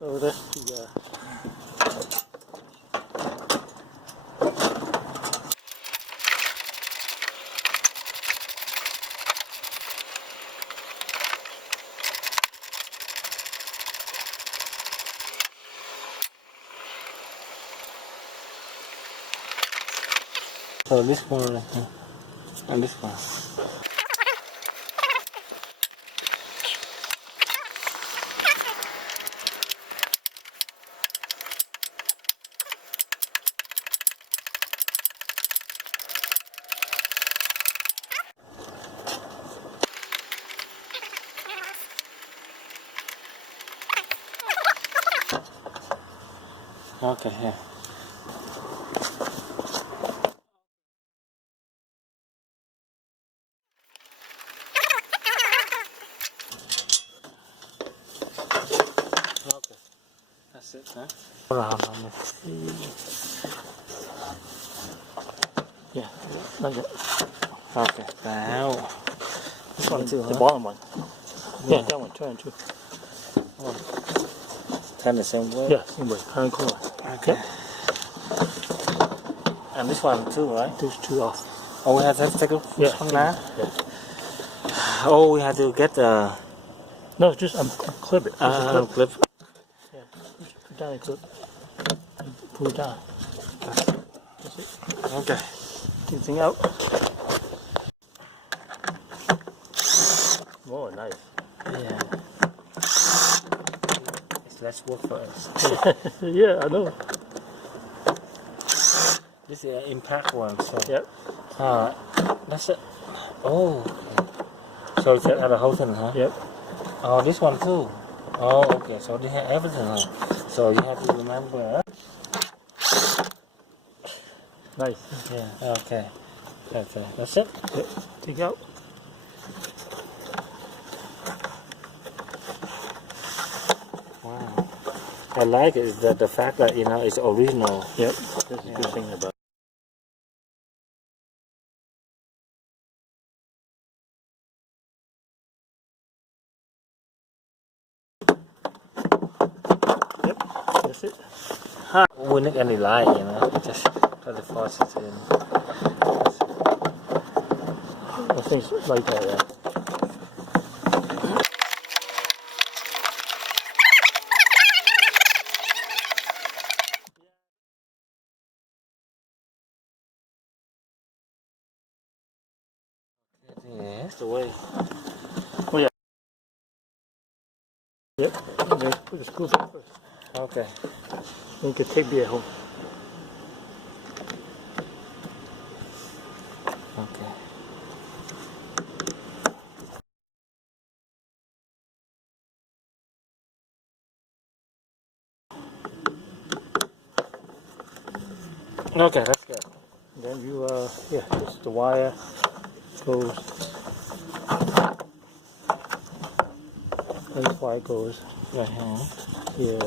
So that's the So this one and this one. Okay, yeah. Okay, that's it, huh? Around on this. yeah, like that. Okay, now this one too, The huh? bottom one. Yeah. Yeah, that one. Turn too. Turn the same way. Yeah, same way. Turn corner. Okay. Yep. And this one too, right? Those two off. Oh, we have to take a Yeah. one now. Yeah. Oh, we have to get the No, just clip it. Just a clip. clip. Yeah. Just put down the clip. And pull it down. That's it. Okay. Take the thing out. Oh, nice. Yeah. It's less work for us. Yeah, I know. This is an impact one, so. Yep. That's it. Oh. So you have a whole thing, huh? Yep. Oh, this one too. Oh, okay. So they have everything, huh? So you have to remember. Nice. Yeah. Okay. Okay. That's it. Yep. Take out. Wow. I like it. The fact that it's original. Yep. That's a good thing about it. Yep. That's it. We need any light, just try to force it in. I think it's like that, yeah. Yes, the way. Oh, yeah. Yep. Okay. Put the screw back first. Okay. Then you can take it home. Okay. Okay, that's good. And then you, yeah, this is the wire goes. And this wire goes Right here. here.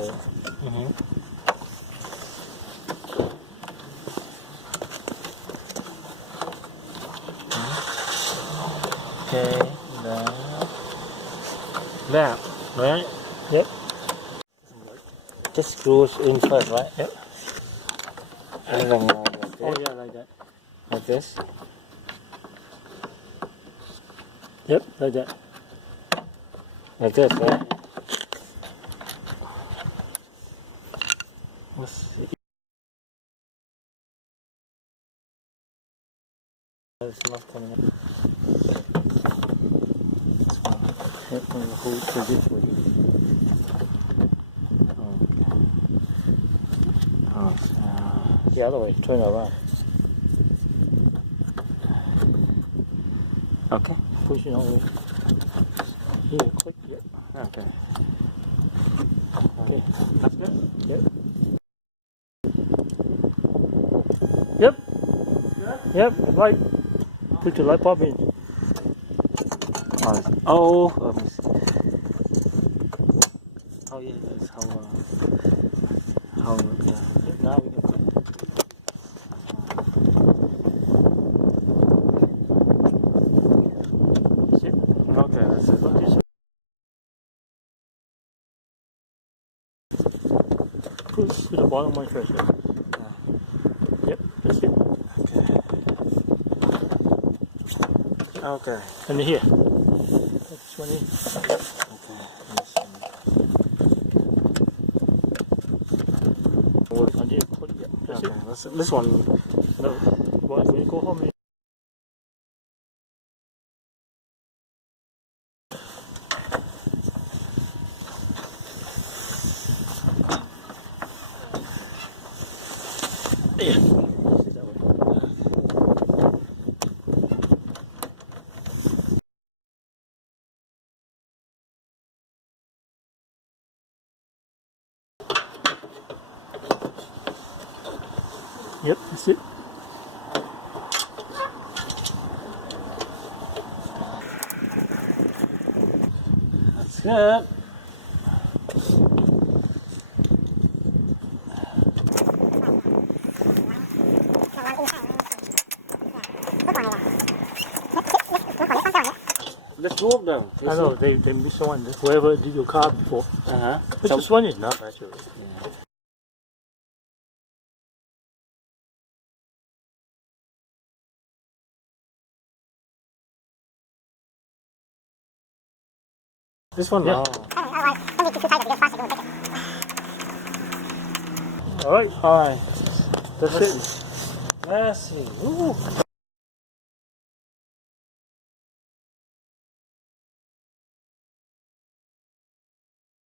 Okay. That, right? Yep. Just screws in first, right? Yep. And then like this. Oh, yeah, like that. Like this. Yep, like that. Like this, right? Let's see. It's not coming up. Yep, and the whole to this way. Oh, so. The other way, turn it around. Okay. Push it all the way. Here, click, yep. Okay. Okay. That's good. Yep. Yep. Yep, light. Put the light bulb in. Oh, let me see. Oh yeah, that's how yeah. Now we can put that's it. Okay, that's it. Look this way. put the bottom one first. Yeah. Yep, that's it. Okay. And here. This one here. And here, put it. That's Okay. it. This one. No. What, when you go home, yeah. Yep, that's it. That's good. Let's go up though. I know, they miss one. Whoever did your car before. But this one is not actually. Yeah. This one? Yeah. Oh. Alright. Alright. That's it. Let's see. Ooh.